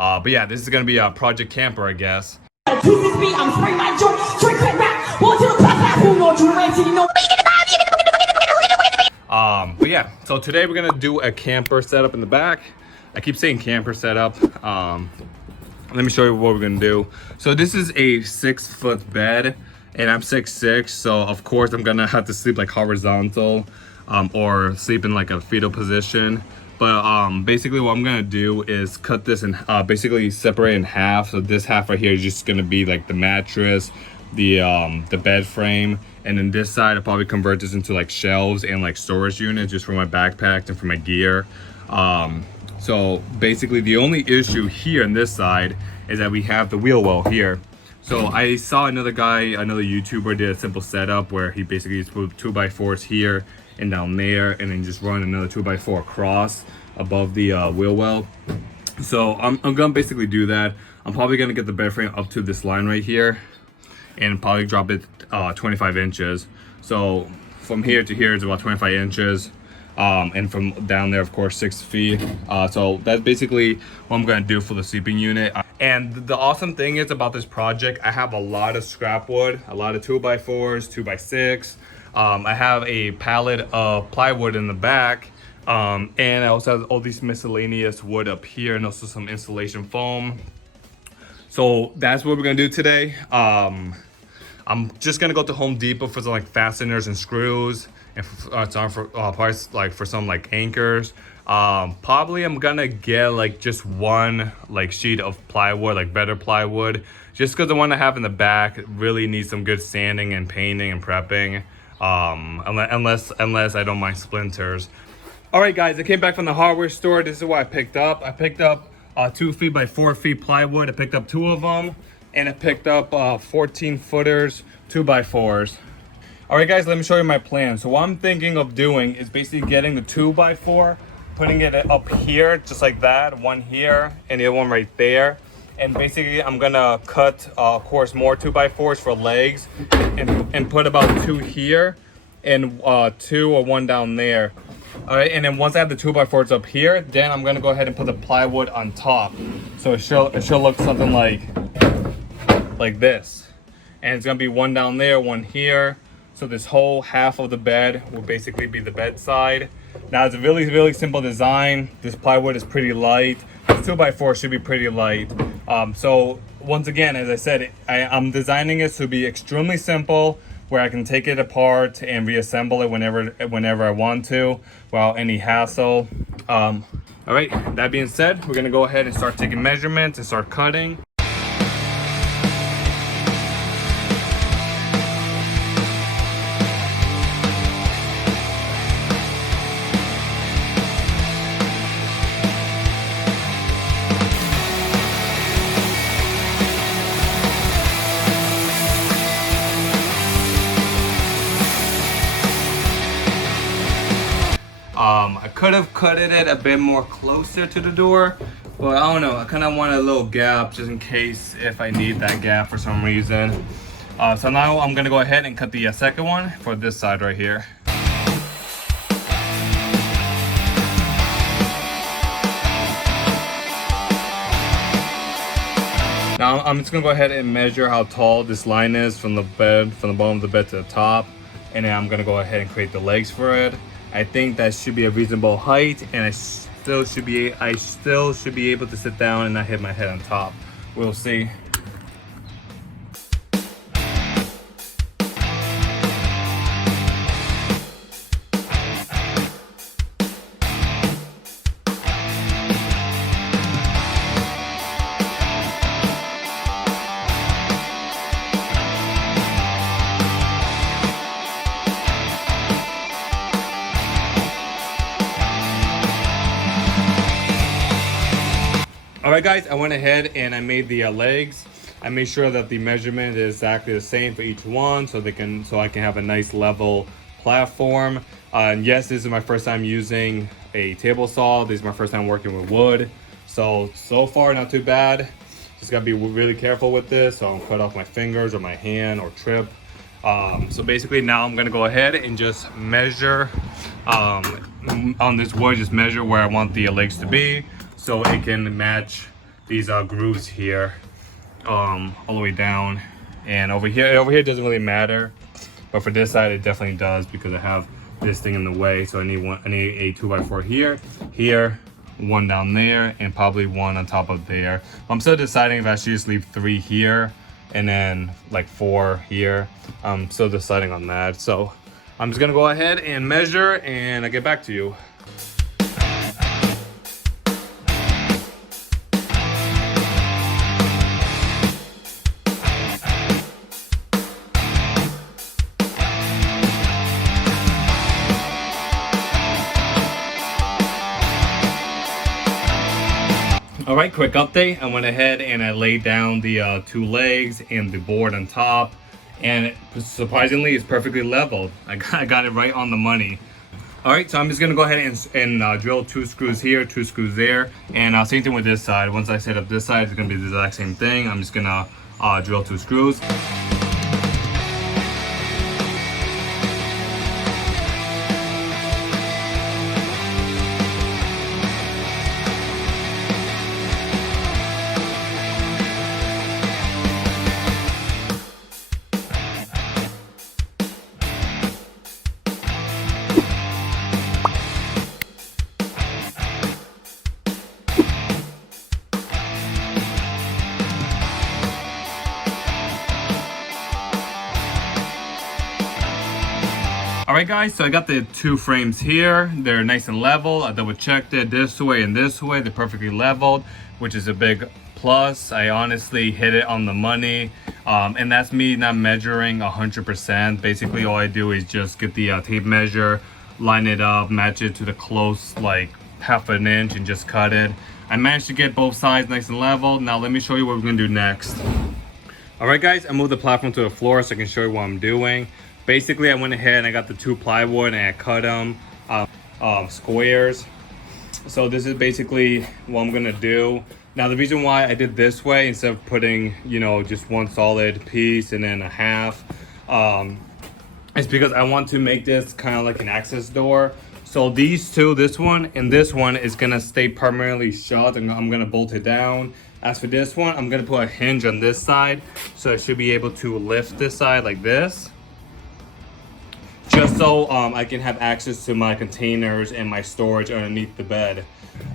But yeah, this is gonna be a project camper, I guess. But yeah, so today we're gonna do a camper setup in the back. I keep saying camper setup. Let me show you what we're gonna do. So this is a 6-foot bed, and I'm 6'6", so of course I'm gonna have to sleep like horizontal, or sleep in like a fetal position. But basically what I'm gonna do is cut this and basically separate in half. So this half right here is just gonna be like the mattress, the bed frame, and then this side I'll probably convert this into like shelves and like storage units just for my backpack and for my gear. So basically the only issue here on this side is that we have the wheel well here. So I saw another YouTuber did a simple setup where he basically just put 2x4s here and down there, and then just run another 2x4 across above the wheel well. So I'm gonna basically do that. I'm probably gonna get the bed frame up to this line right here and probably drop it 25 inches. So from here to here is about 25 inches. And from down there, of course, 6 feet. So that's basically what I'm gonna do for the sleeping unit. And the awesome thing is about this project, I have a lot of scrap wood, a lot of 2x4s, 2x6. I have a pallet of plywood in the back. And I also have all these miscellaneous wood up here, and also some insulation foam. So that's what we're gonna do today. I'm just gonna go to Home Depot for some like fasteners and screws, and for parts like for some like anchors. Probably I'm gonna get like just one like sheet of plywood, like better plywood, just because the one I have in the back really needs some good sanding and painting and prepping. Unless I don't mind splinters. All right, guys, I came back from the hardware store. This is what I picked up. I picked up 2 feet by 4 feet plywood. I picked up 2 of them, and I picked up 14 footers, 2x4s. All right, guys, let me show you my plan. So what I'm thinking of doing is basically getting the 2x4, putting it up here, just like that, one here, and the other one right there. And basically, I'm gonna cut, of course, more 2x4s for legs, and put about 2 here, and 2 or 1 down there. All right, and then once I have the 2x4s up here, then I'm gonna go ahead and put the plywood on top. So it should look something like this. And it's gonna be 1 down there, 1 here. So this whole half of the bed will basically be the bed side. Now it's a really, really simple design. This plywood is pretty light. This 2x4 should be pretty light. So once again, as I said, I'm designing it to be extremely simple, where I can take it apart and reassemble it whenever I want to, without any hassle. All right, that being said, we're gonna go ahead and start taking measurements and start cutting. I could have cut it a bit more closer to the door, but I don't know. I kind of want a little gap just in case if I need that gap for some reason. So now I'm gonna go ahead and cut the second one for this side right here. Now I'm just gonna go ahead and measure how tall this line is from the bottom of the bed to the top, and then I'm gonna go ahead and create the legs for it. I think that should be a reasonable height, and I still should be able to sit down and not hit my head on top. We'll see. All right, guys, I went ahead and I made the legs. I made sure that the measurement is exactly the same for each one, so I can have a nice level platform. And yes, this is my first time using a table saw. This is my first time working with wood. So far not too bad. Just gotta be really careful with this, so I don't cut off my fingers or my hand or trip. So basically now I'm gonna go ahead and just measure on this wood, just measure where I want the legs to be, so it can match these grooves here, all the way down. And over here doesn't really matter, but for this side it definitely does because I have this thing in the way. So I need a 2x4 here, one down there, and probably one on top of there. I'm still deciding if I should just leave 3 here and then like 4 here. I'm still deciding on that. So I'm just gonna go ahead and measure and I'll get back to you. All right, quick update. I went ahead and I laid down the 2 legs and the board on top, and surprisingly, it's perfectly leveled. I got it right on the money. All right, so I'm just gonna go ahead and drill 2 screws here, 2 screws there, and same thing with this side. Once I set up this side, it's gonna be the exact same thing. I'm just gonna drill 2 screws. All right guys, so I got the 2 frames here. They're nice and level. I double checked it this way and this way. They're perfectly leveled, which is a big plus. I honestly hit it on the money. And that's me not measuring 100%. Basically all I do is just get the tape measure, line it up, match it to the close like 1/2 inch and just cut it. I managed to get both sides nice and level. Now let me show you what we're gonna do next. All right guys, I moved the platform to the floor so I can show you what I'm doing. Basically, I went ahead and I got the 2 plywood and I cut them squares. So this is basically what I'm gonna do. Now the reason why I did this way instead of putting, you know, just 1 solid piece and then a half, is because I want to make this kind of like an access door. So these 2, this one and this one, is gonna stay permanently shut, and I'm gonna bolt it down. As for this one, I'm gonna put a hinge on this side, so I should be able to lift this side like this, just so I can have access to my containers and my storage underneath the bed.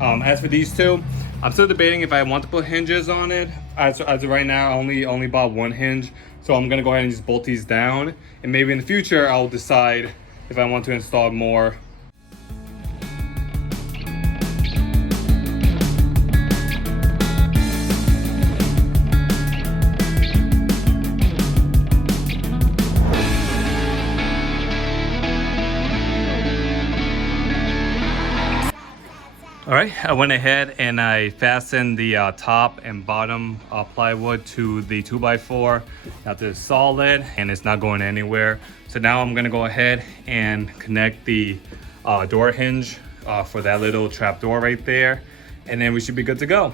As for these 2, I'm still debating if I want to put hinges on it. As of right now, I only bought 1 hinge, so I'm gonna go ahead and just bolt these down, and maybe in the future I'll decide if I want to install more. All right, I went ahead and I fastened the top and bottom plywood to the 2x4. Now this is solid and it's not going anywhere. So now I'm gonna go ahead and connect the door hinge for that little trap door right there, and then we should be good to go.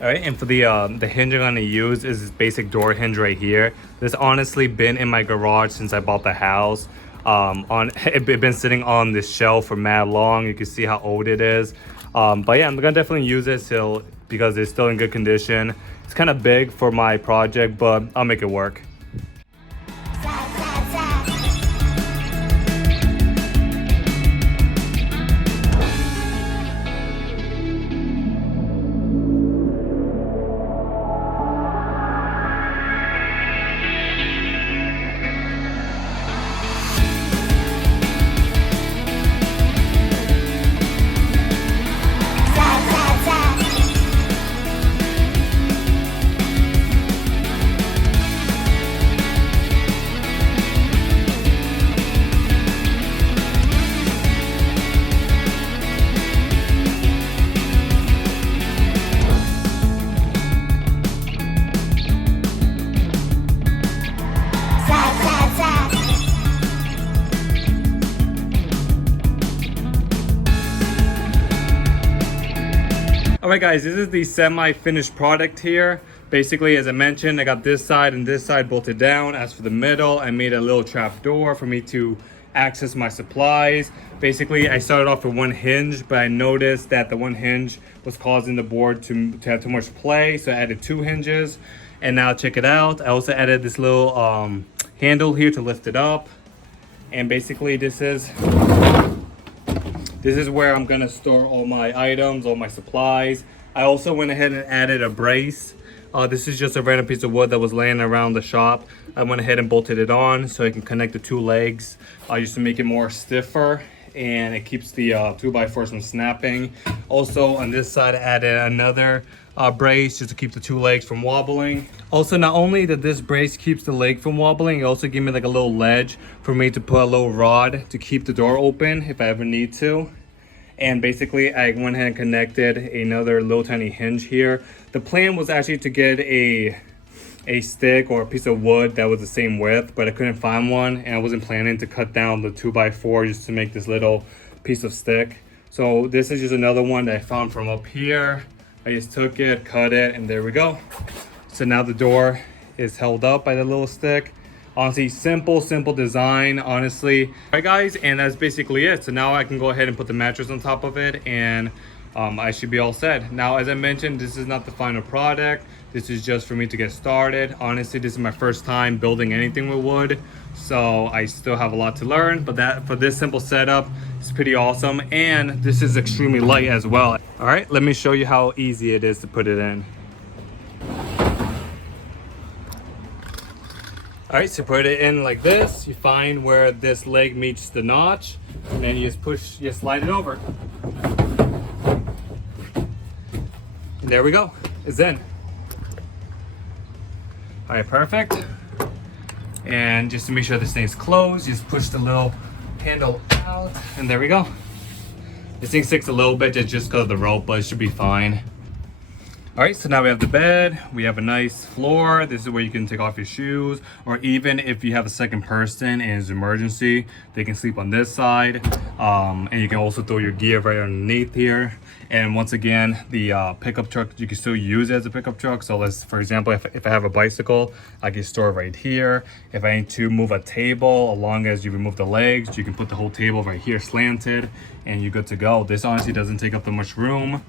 All right, and for the hinge I'm gonna use is this basic door hinge right here. This honestly been in my garage since I bought the house. It's been sitting on this shelf for mad long. You can see how old it is. But yeah, I'm gonna definitely use it still because it's still in good condition. It's kind of big for my project, but I'll make it work. Alright guys, this is the semi-finished product here. Basically, as I mentioned, I got this side and this side bolted down. As for the middle, I made a little trap door for me to access my supplies. Basically, I started off with one hinge, but I noticed that the one hinge was causing the board to have too much play, so I added 2 hinges. And now check it out. I also added this little handle here to lift it up. And basically, this is where I'm gonna store all my items, all my supplies. I also went ahead and added a brace. This is just a random piece of wood that was laying around the shop. I went ahead and bolted it on so I can connect the 2 legs just to make it more stiffer, and it keeps the 2x4s from snapping. Also on this side I added another brace just to keep the 2 legs from wobbling. Also, not only that this brace keeps the leg from wobbling, it also gave me like a little ledge for me to put a little rod to keep the door open if I ever need to. And basically I went ahead and connected another little tiny hinge here. The plan was actually to get a stick or a piece of wood that was the same width, but I couldn't find one, and I wasn't planning to cut down the 2x4 just to make this little piece of stick. So this is just another one that I found from up here. I just took it, cut it, and there we go. So now the door is held up by the little stick. Honestly, simple design, honestly. All right guys, and that's basically it. So now I can go ahead and put the mattress on top of it, and I should be all set. Now, as I mentioned, this is not the final product. This is just for me to get started. Honestly, this is my first time building anything with wood, so I still have a lot to learn, but that for this simple setup, it's pretty awesome. And this is extremely light as well. All right, let me show you how easy it is to put it in. All right, so put it in like this. You find where this leg meets the notch, and then you just push, you slide it over. And there we go, it's in. All right, perfect. And just to make sure this thing's closed, just push the little handle out, and there we go. This thing sticks a little bit just because of the rope, but it should be fine. All right, so now we have the bed, we have a nice floor. This is where you can take off your shoes, or even if you have a second person and it's an emergency, they can sleep on this side. And you can also throw your gear right underneath here. And once again, the pickup truck, you can still use it as a pickup truck. So let's, for example, if I have a bicycle, I can store it right here. If I need to move a table, as long as you remove the legs, you can put the whole table right here slanted, and you're good to go. This honestly doesn't take up that much room.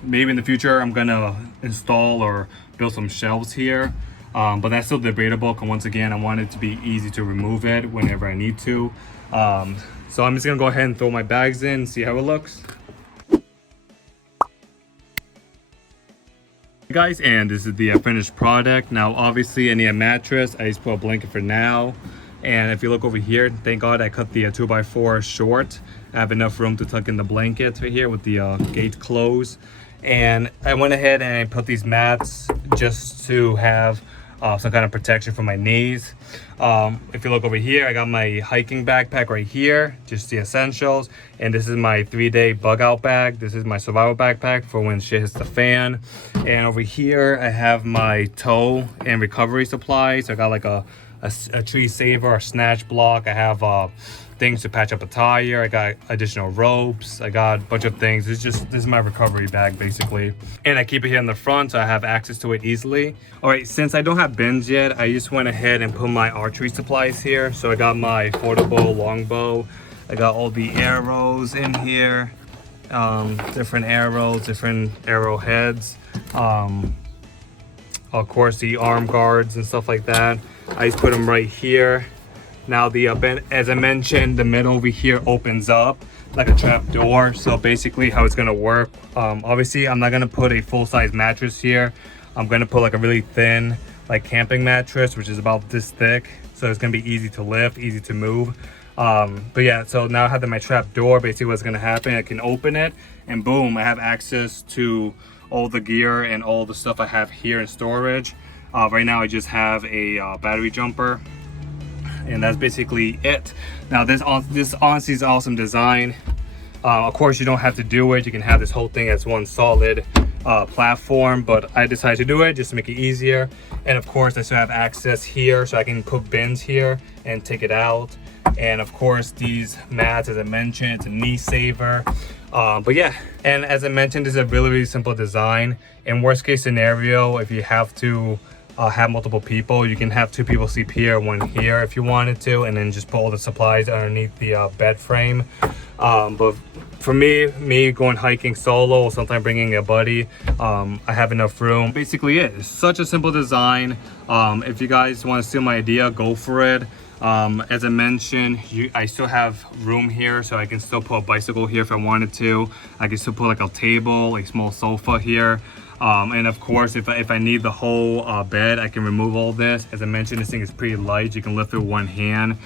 Maybe in the future I'm gonna install or build some shelves here, but that's still debatable, because once again I want it to be easy to remove it whenever I need to. So I'm just gonna go ahead and throw my bags in, see how it looks. Hey guys, and this is the finished product. Now obviously I need a mattress. I just put a blanket for now. And if you look over here, thank God I cut the 2x4 short. I have enough room to tuck in the blankets right here with the gate closed. And I went ahead and I put these mats just to have some kind of protection for my knees. If you look over here, I got my hiking backpack right here, just the essentials. And this is my 3-day bug out bag. This is my survival backpack for when shit hits the fan. And over here, I have my tow and recovery supplies. I got like a tree saver, a snatch block. I have things to patch up a tire. I got additional ropes. I got a bunch of things. This is my recovery bag basically. And I keep it here in the front so I have access to it easily. All right, since I don't have bins yet, I just went ahead and put my archery supplies here. So I got my portable longbow. I got all the arrows in here. Different arrows, different arrowheads. Of course, the arm guards and stuff like that. I just put them right here. Now as I mentioned, the middle over here opens up like a trap door. So basically how it's gonna work, obviously I'm not gonna put a full-size mattress here. I'm gonna put like a really thin like camping mattress, which is about this thick. So it's gonna be easy to lift, easy to move. But yeah, so now I have my trap door. Basically what's gonna happen, I can open it and boom, I have access to all the gear and all the stuff I have here in storage. Right now I just have a battery jumper, and that's basically it. Now this honestly is awesome design. Of course you don't have to do it. You can have this whole thing as one solid platform, but I decided to do it just to make it easier. And of course I still have access here, so I can put bins here and take it out. And of course these mats, as I mentioned, it's a knee saver. But yeah, and as I mentioned, this is a really simple design. In worst case scenario, if you have to have multiple people. You can have 2 people sleep here, 1 here if you wanted to, and then just put all the supplies underneath the bed frame. But for me going hiking solo or sometimes bringing a buddy, I have enough room. Basically it's such a simple design. If you guys want to steal my idea, go for it. As I mentioned, I still have room here, so I can still put a bicycle here if I wanted to. I can still put like a table, a small sofa here. And of course, if I need the whole bed, I can remove all this. As I mentioned, this thing is pretty light. You can lift it with 1 hand.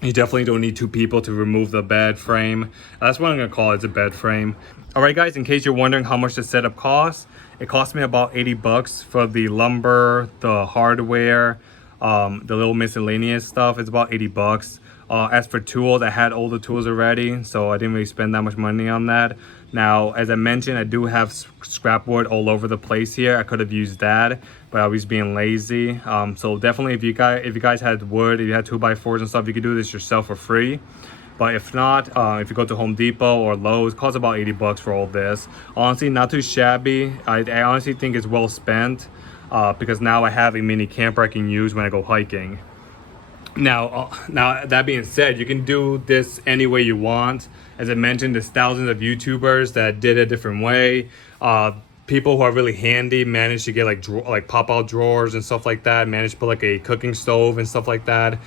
You definitely don't need 2 people to remove the bed frame. That's what I'm gonna call it, it's a bed frame. All right guys, in case you're wondering how much the setup costs, it cost me about 80 bucks for the lumber, the hardware, the little miscellaneous stuff. It's about 80 bucks. As for tools, I had all the tools already, so I didn't really spend that much money on that. Now, as I mentioned, I do have scrap wood all over the place here. I could have used that, but I was being lazy. So definitely, if you guys had wood, if you had 2x4s and stuff, you could do this yourself for free. But if not, if you go to Home Depot or Lowe's, it costs about 80 bucks for all this. Honestly, not too shabby. I honestly think it's well spent because now I have a mini camper I can use when I go hiking. Now that being said, you can do this any way you want. As I mentioned, there's thousands of YouTubers that did it a different way. People who are really handy managed to get like pop-out drawers and stuff like that. Managed to put like a cooking stove and stuff like that.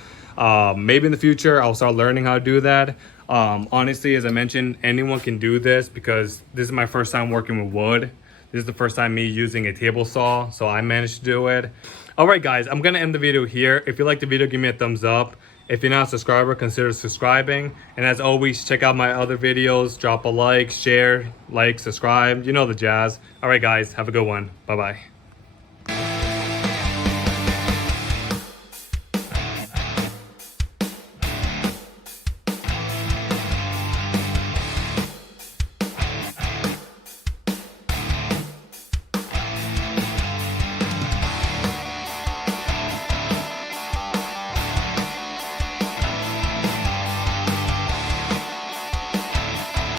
Maybe in the future I'll start learning how to do that. Honestly, as I mentioned, anyone can do this because this is my first time working with wood. This is the first time me using a table saw, so I managed to do it. Alright guys, I'm gonna end the video here. If you liked the video, give me a thumbs up. If you're not a subscriber, consider subscribing. And as always, check out my other videos. Drop a like, share, subscribe. You know the jazz. Alright guys, have a good one. Bye-bye.